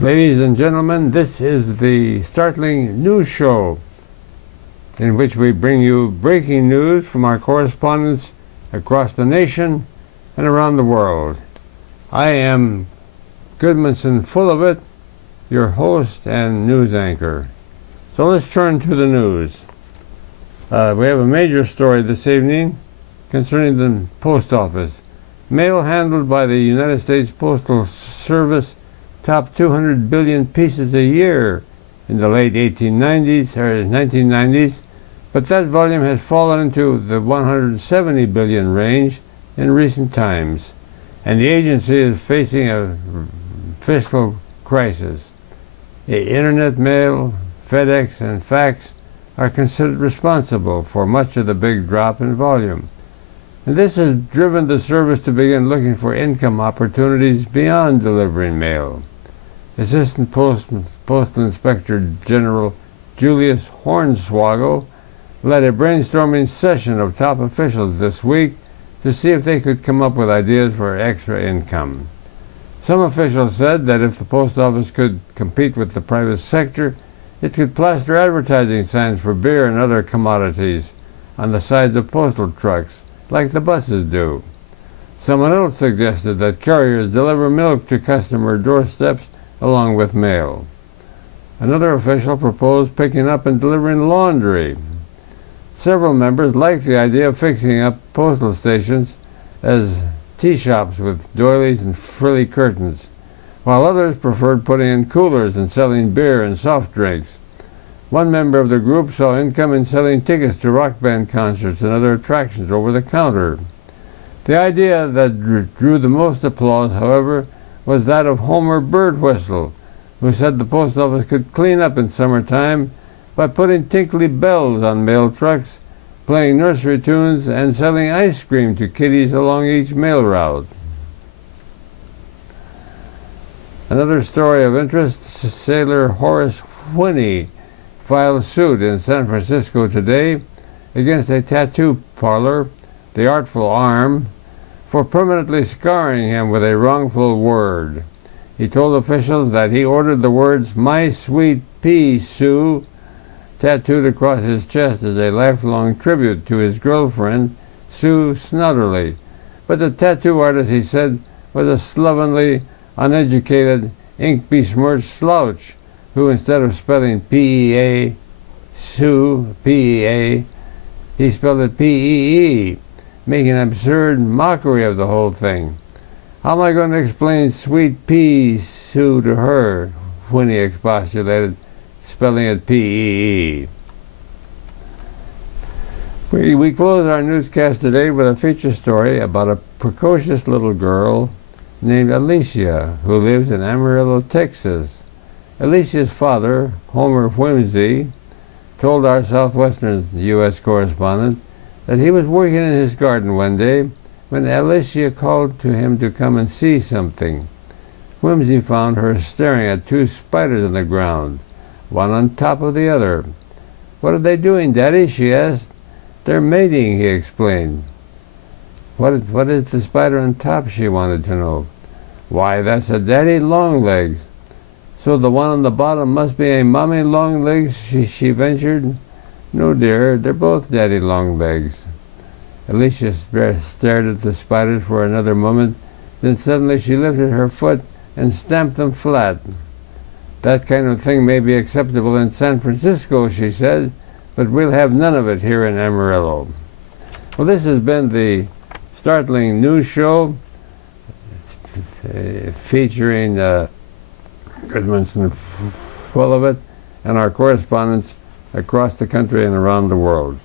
Ladies and gentlemen, this is the startling news show in which we bring you breaking news from our correspondents across the nation and around the world. I am Goodmanson Full of It, your host and news anchor. So let's turn to the news. We have a major story this evening concerning the post office. Mail handled by the United States Postal Service topped 200 billion pieces a year in the late 1990s, but that volume has fallen into the 170 billion range in recent times, and the agency is facing a fiscal crisis. Internet mail, FedEx, and fax are considered responsible for much of the big drop in volume. And this has driven the service to begin looking for income opportunities beyond delivering mail. Assistant Postal Inspector General Julius Hornswoggle led a brainstorming session of top officials this week to see if they could come up with ideas for extra income. Some officials said that if the post office could compete with the private sector, it could plaster advertising signs for beer and other commodities on the sides of postal trucks, like the buses do. Someone else suggested that carriers deliver milk to customer doorsteps along with mail. Another official proposed picking up and delivering laundry. Several members liked the idea of fixing up postal stations as tea shops with doilies and frilly curtains, while others preferred putting in coolers and selling beer and soft drinks. One member of the group saw income in selling tickets to rock band concerts and other attractions over the counter. The idea that drew the most applause, however, was that of Homer Birdwhistle, who said the post office could clean up in summertime by putting tinkly bells on mail trucks, playing nursery tunes, and selling ice cream to kiddies along each mail route. Another story of interest, sailor Horace Whinney filed suit in San Francisco today against a tattoo parlor, the Artful Arm, for permanently scarring him with a wrongful word. He told officials that he ordered the words "My Sweet Pea, Sue" tattooed across his chest as a lifelong tribute to his girlfriend, Sue Snodderly. But the tattoo artist, he said, was a slovenly, uneducated, ink-besmirched slouch who, instead of spelling P-E-A, Sue, P-E-A, he spelled it P-E-E, making an absurd mockery of the whole thing. How am I going to explain sweet pea, Sue, to her? Whinney expostulated, spelling it P-E-E. We close our newscast today with a feature story about a precocious little girl named Alicia who lives in Amarillo, Texas. Alicia's father, Homer Whimsy, told our Southwestern U.S. correspondent that he was working in his garden one day when Alicia called to him to come and see something. Whimsy found her staring at two spiders on the ground, one on top of the other. "What are they doing, Daddy?" she asked. "They're mating," he explained. What is the spider on top?" she wanted to know. "Why, that's a daddy longlegs." "So the one on the bottom must be a mommy longlegs," she ventured. "No, dear, they're both daddy longlegs." Alicia stared at the spiders for another moment, then suddenly she lifted her foot and stamped them flat. "That kind of thing may be acceptable in San Francisco," she said, "but we'll have none of it here in Amarillo." Well, this has been the startling news show featuring Goodmanson Full of It and our correspondents across the country and around the world.